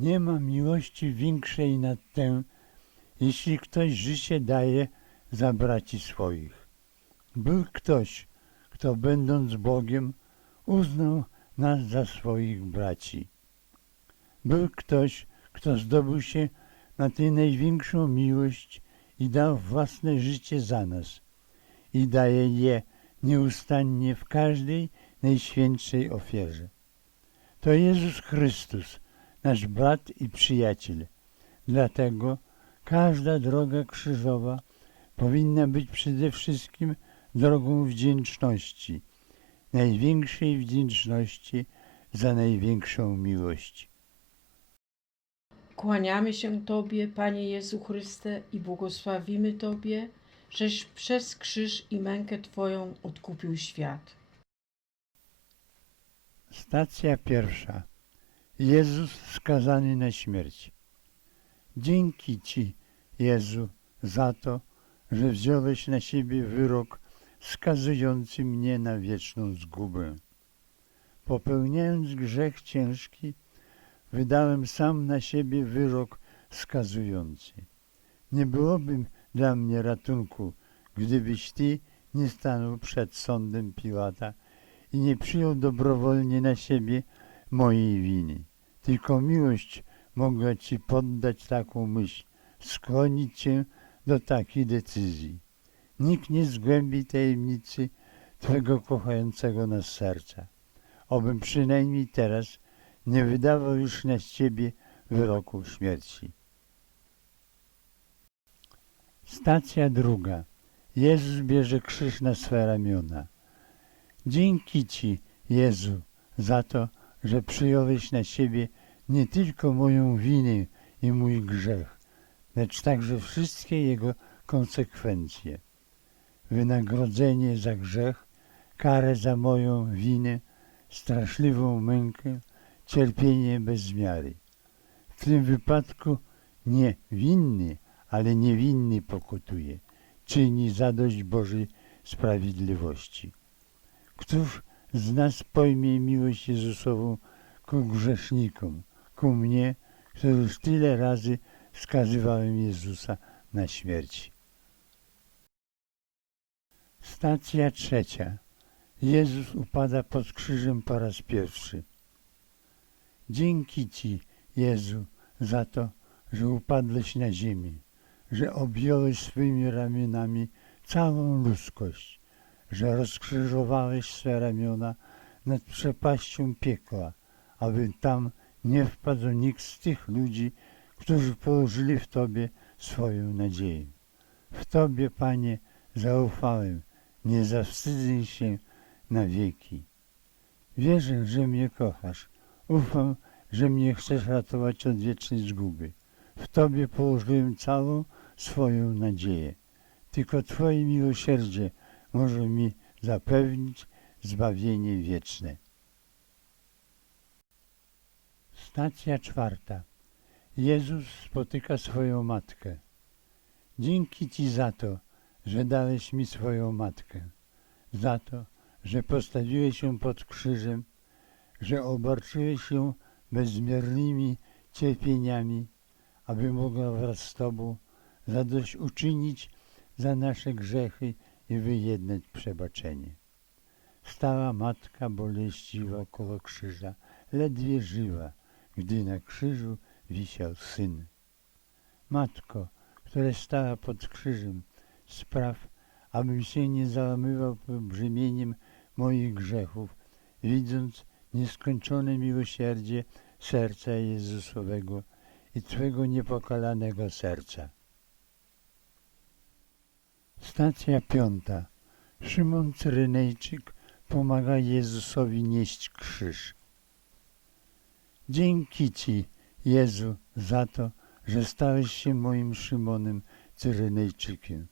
Nie ma miłości większej nad tę, jeśli ktoś życie daje za braci swoich. Był ktoś, kto będąc Bogiem uznał nas za swoich braci. Był ktoś, kto zdobył się na tę największą miłość i dał własne życie za nas i daje je nieustannie w każdej najświętszej ofierze. To Jezus Chrystus, nasz brat i przyjaciel. Dlatego każda droga krzyżowa powinna być przede wszystkim drogą wdzięczności, największej wdzięczności za największą miłość. Kłaniamy się Tobie, Panie Jezu Chryste, i błogosławimy Tobie, żeś przez krzyż i mękę Twoją odkupił świat. Stacja pierwsza. Jezus skazany na śmierć. Dzięki Ci, Jezu, za to, że wziąłeś na siebie wyrok skazujący mnie na wieczną zgubę. Popełniając grzech ciężki, wydałem sam na siebie wyrok skazujący. Nie byłoby dla mnie ratunku, gdybyś Ty nie stanął przed sądem Piłata i nie przyjął dobrowolnie na siebie mojej winy. Tylko miłość mogła Ci poddać taką myśl, skłonić Cię do takiej decyzji. Nikt nie zgłębi tajemnicy Twego kochającego nas serca. Obym przynajmniej teraz nie wydawał już na Ciebie wyroku śmierci. Stacja druga. Jezus bierze krzyż na swe ramiona. Dzięki Ci, Jezu, za to, że przyjąłeś na siebie nie tylko moją winę i mój grzech, lecz także wszystkie jego konsekwencje. Wynagrodzenie za grzech, karę za moją winę, straszliwą mękę, cierpienie bez miary. W tym wypadku nie winny, ale niewinny pokutuje, czyni zadość Bożej sprawiedliwości. Któż z nas pojmie miłość Jezusową ku grzesznikom, ku mnie, który już tyle razy skazywałem Jezusa na śmierć. Stacja trzecia. Jezus upada pod krzyżem po raz pierwszy. Dzięki Ci, Jezu, za to, że upadłeś na ziemię, że objąłeś swymi ramionami całą ludzkość, że rozkrzyżowałeś swe ramiona nad przepaścią piekła, aby tam nie wpadł nikt z tych ludzi, którzy położyli w Tobie swoją nadzieję. W Tobie, Panie, zaufałem, nie zawstydzę się na wieki. Wierzę, że mnie kochasz, ufam, że mnie chcesz ratować od wiecznej zguby. W Tobie położyłem całą swoją nadzieję. Tylko Twoje miłosierdzie może mi zapewnić zbawienie wieczne. Stacja czwarta. Jezus spotyka swoją matkę. Dzięki Ci za to, że dałeś mi swoją matkę, za to, że postawiłeś ją pod krzyżem, że obarczyłeś ją bezmiernymi cierpieniami, aby mogła wraz z Tobą zadośćuczynić za nasze grzechy i wyjednać przebaczenie. Stała matka boleściwa koło krzyża, ledwie żywa, gdy na krzyżu wisiał syn. Matko, która stała pod krzyżem, spraw, abym się nie załamywał brzemieniem moich grzechów, widząc nieskończone miłosierdzie serca Jezusowego i Twego niepokalanego serca. Stacja piąta. Szymon Cyrenejczyk pomaga Jezusowi nieść krzyż. Dzięki Ci, Jezu, za to, że stałeś się moim Szymonem Cyrenejczykiem,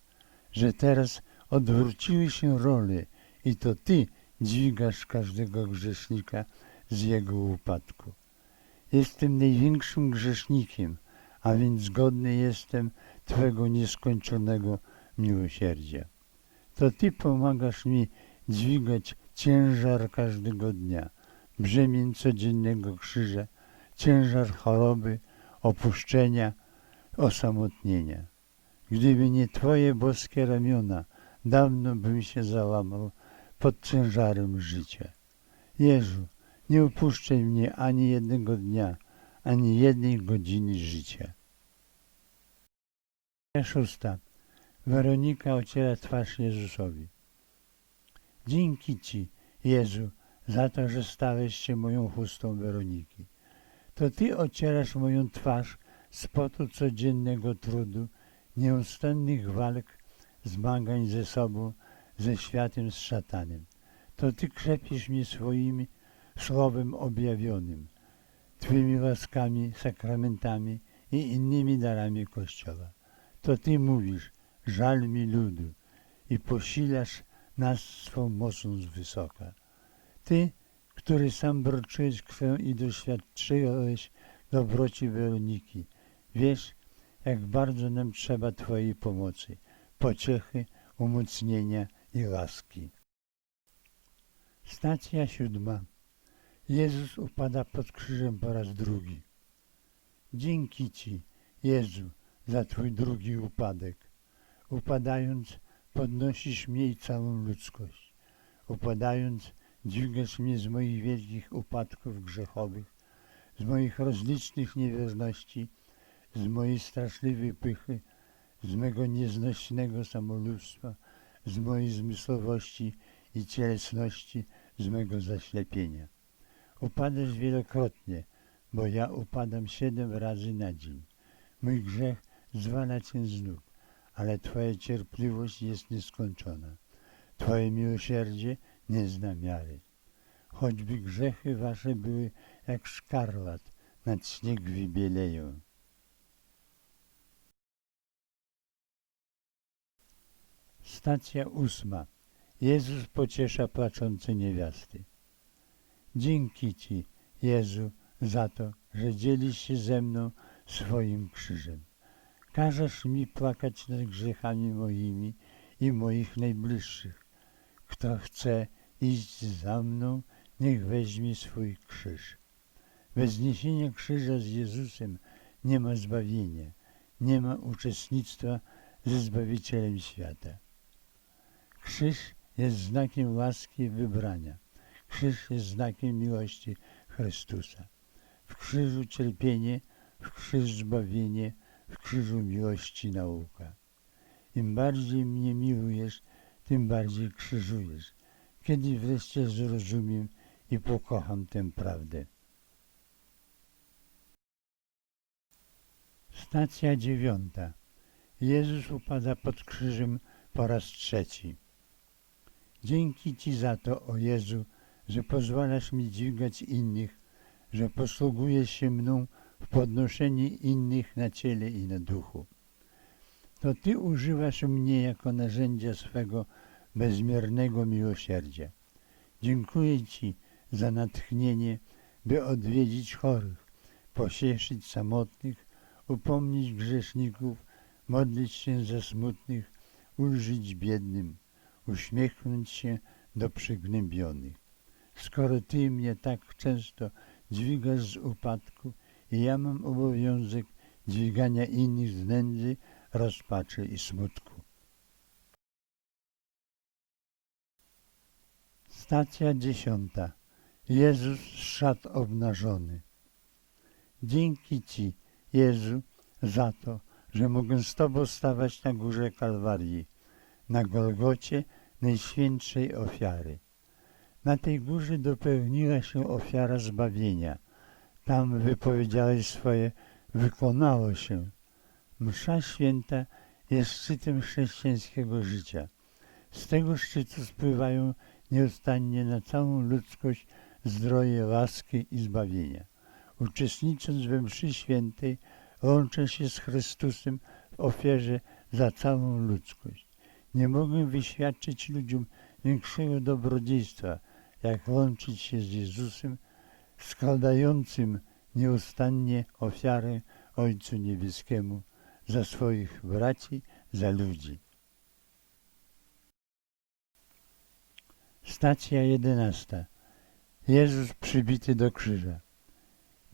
że teraz odwróciły się role i to Ty dźwigasz każdego grzesznika z jego upadku. Jestem największym grzesznikiem, a więc godny jestem Twego nieskończonego miłosierdzia. To Ty pomagasz mi dźwigać ciężar każdego dnia, brzemień codziennego krzyża, ciężar choroby, opuszczenia, osamotnienia. Gdyby nie Twoje boskie ramiona, dawno bym się załamał pod ciężarem życia. Jezu, nie upuszczaj mnie ani jednego dnia, ani jednej godziny życia. Szósta. Weronika ociera twarz Jezusowi. Dzięki Ci, Jezu, za to, że stałeś się moją chustą Weroniki. To Ty ocierasz moją twarz z potu codziennego trudu, nieustannych walk, zmagań ze sobą, ze światem, z szatanem. To Ty krzepisz mnie swoim słowem objawionym, Twymi łaskami, sakramentami i innymi darami Kościoła. To Ty mówisz, żal mi ludu i posilasz nas swą mocą z wysoka. Ty, który sam broczyłeś krwią i doświadczyłeś dobroci Weroniki, wiesz, jak bardzo nam trzeba Twojej pomocy, pociechy, umocnienia i łaski. Stacja siódma. Jezus upada pod krzyżem po raz drugi. Dzięki Ci, Jezu, za Twój drugi upadek. Upadając, podnosisz mnie i całą ludzkość. Upadając, dźwigasz mnie z moich wielkich upadków grzechowych, z moich rozlicznych niewierności, z mojej straszliwej pychy, z mego nieznośnego samolubstwa, z mojej zmysłowości i cielesności, z mego zaślepienia. Upadasz wielokrotnie, bo ja upadam siedem razy na dzień. Mój grzech zwala cię z nóg, ale Twoja cierpliwość jest nieskończona. Twoje miłosierdzie nie zna miary. Choćby grzechy wasze były jak szkarłat, nad śnieg wybieleją. Stacja ósma. Jezus pociesza płaczące niewiasty. Dzięki Ci, Jezu, za to, że dzielisz się ze mną swoim krzyżem. Każesz mi płakać nad grzechami moimi i moich najbliższych. Kto chce iść za mną, niech weźmie swój krzyż. Bez niesienia krzyża z Jezusem nie ma zbawienia, nie ma uczestnictwa ze Zbawicielem świata. Krzyż jest znakiem łaski wybrania. Krzyż jest znakiem miłości Chrystusa. W krzyżu cierpienie, w krzyż zbawienie, w krzyżu miłości nauka. Im bardziej mnie miłujesz, tym bardziej krzyżujesz. Kiedy wreszcie zrozumiem i pokocham tę prawdę. Stacja dziewiąta. Jezus upada pod krzyżem po raz trzeci. Dzięki Ci za to, o Jezu, że pozwalasz mi dźwigać innych, że posługujesz się mną w podnoszeniu innych na ciele i na duchu. To Ty używasz mnie jako narzędzia swego bezmiernego miłosierdzia. Dziękuję Ci za natchnienie, by odwiedzić chorych, pocieszyć samotnych, upomnieć grzeszników, modlić się za smutnych, ulżyć biednym, uśmiechnąć się do przygnębionych. Skoro Ty mnie tak często dźwigasz z upadku i ja mam obowiązek dźwigania innych z nędzy, rozpaczy i smutku. Stacja dziesiąta. Jezus szat obnażony. Dzięki Ci, Jezu, za to, że mogę z Tobą stawać na górze Kalwarii, na Golgocie Najświętszej ofiary. Na tej górze dopełniła się ofiara zbawienia. Tam wypowiedziałeś swoje wykonało się. Msza święta jest szczytem chrześcijańskiego życia. Z tego szczytu spływają nieustannie na całą ludzkość zdroje łaski i zbawienia. Uczestnicząc we mszy świętej, łączę się z Chrystusem w ofierze za całą ludzkość. Nie mogę wyświadczyć ludziom większego dobrodziejstwa, jak łączyć się z Jezusem, składającym nieustannie ofiarę Ojcu Niebieskiemu za swoich braci, za ludzi. Stacja jedenasta. Jezus przybity do krzyża.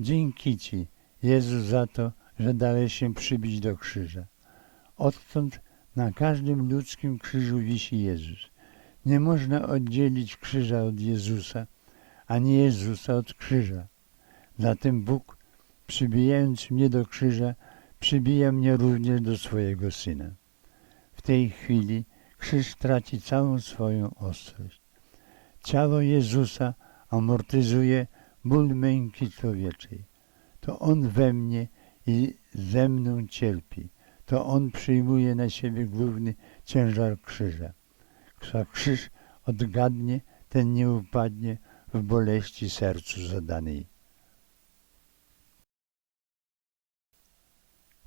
Dzięki Ci, Jezu, za to, że dałeś się przybić do krzyża. Odtąd na każdym ludzkim krzyżu wisi Jezus. Nie można oddzielić krzyża od Jezusa, ani Jezusa od krzyża. Zatem Bóg, przybijając mnie do krzyża, przybija mnie również do swojego Syna. W tej chwili krzyż traci całą swoją ostrość. Ciało Jezusa amortyzuje ból męki człowieczej. To On we mnie i ze mną cierpi. To On przyjmuje na siebie główny ciężar krzyża. Krzyż odgadnie, ten nie upadnie w boleści sercu zadanej.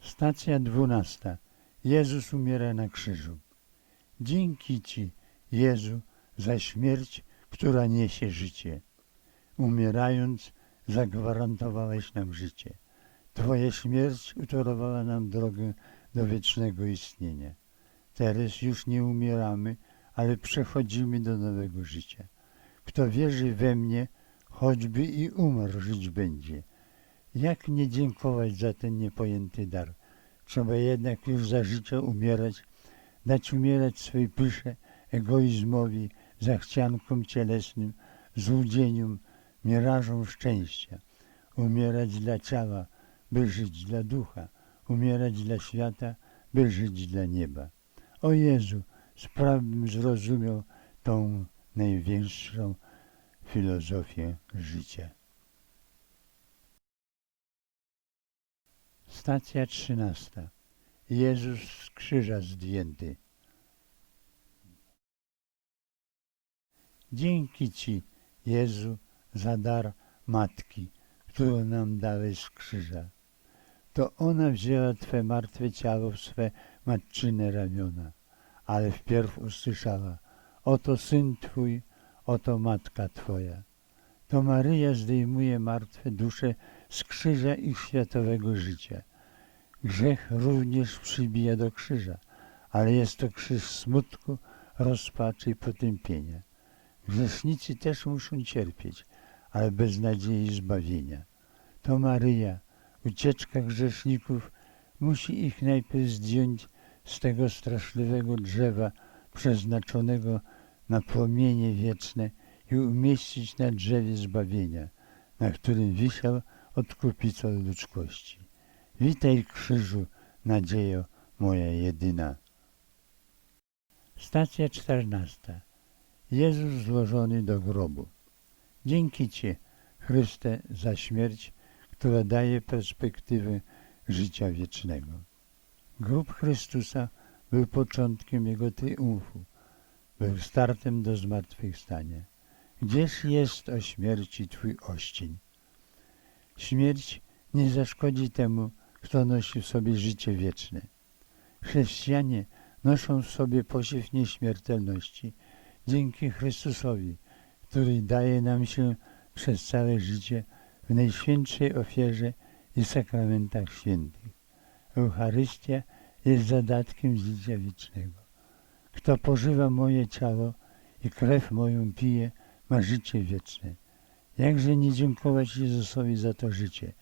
Stacja dwunasta. Jezus umiera na krzyżu. Dzięki Ci, Jezu, za śmierć, która niesie życie. Umierając, zagwarantowałeś nam życie. Twoja śmierć utorowała nam drogę do wiecznego istnienia. Teraz już nie umieramy, ale przechodzimy do nowego życia. Kto wierzy we mnie, choćby i umarł, żyć będzie. Jak nie dziękować za ten niepojęty dar? Trzeba jednak już za życia umierać, dać umierać swej pysze, egoizmowi, zachciankom cielesnym, złudzeniom, mirażom szczęścia. Umierać dla ciała, by żyć dla ducha, umierać dla świata, by żyć dla nieba. O Jezu, spraw bym zrozumiał tą największą filozofię życia. Stacja trzynasta. Jezus z krzyża zdjęty. Dzięki Ci, Jezu, za dar Matki, którą nam dałeś z krzyża. To ona wzięła Twe martwe ciało w swe matczyne ramiona, ale wpierw usłyszała, oto Syn Twój, oto Matka Twoja. To Maryja zdejmuje martwe dusze z krzyża ich światowego życia. Grzech również przybija do krzyża, ale jest to krzyż smutku, rozpaczy i potępienia. Grzesznicy też muszą cierpieć, ale bez nadziei zbawienia. To Maryja, ucieczka grzeszników, musi ich najpierw zdjąć z tego straszliwego drzewa przeznaczonego na płomienie wieczne i umieścić na drzewie zbawienia, na którym wisiał odkupiciel ludzkości. Witaj krzyżu, nadziejo moja jedyna. Stacja czternasta. Jezus złożony do grobu. Dzięki Ci, Chryste, za śmierć, która daje perspektywę życia wiecznego. Grób Chrystusa był początkiem Jego triumfu, był startem do zmartwychwstania. Gdzież jest o śmierci Twój oścień? Śmierć nie zaszkodzi temu, kto nosi w sobie życie wieczne. Chrześcijanie noszą w sobie posiew nieśmiertelności dzięki Chrystusowi, który daje nam się przez całe życie w najświętszej ofierze i sakramentach świętych. Eucharystia jest zadatkiem życia wiecznego. Kto pożywa moje ciało i krew moją pije, ma życie wieczne. Jakże nie dziękować Jezusowi za to życie,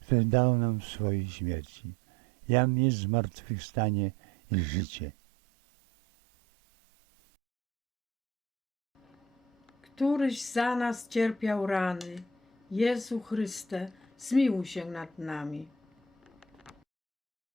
które dał nam w swojej śmierci. Jam jest zmartwychwstanie i życie. Któryś za nas cierpiał rany. Jezu Chryste, zmiłuj się nad nami.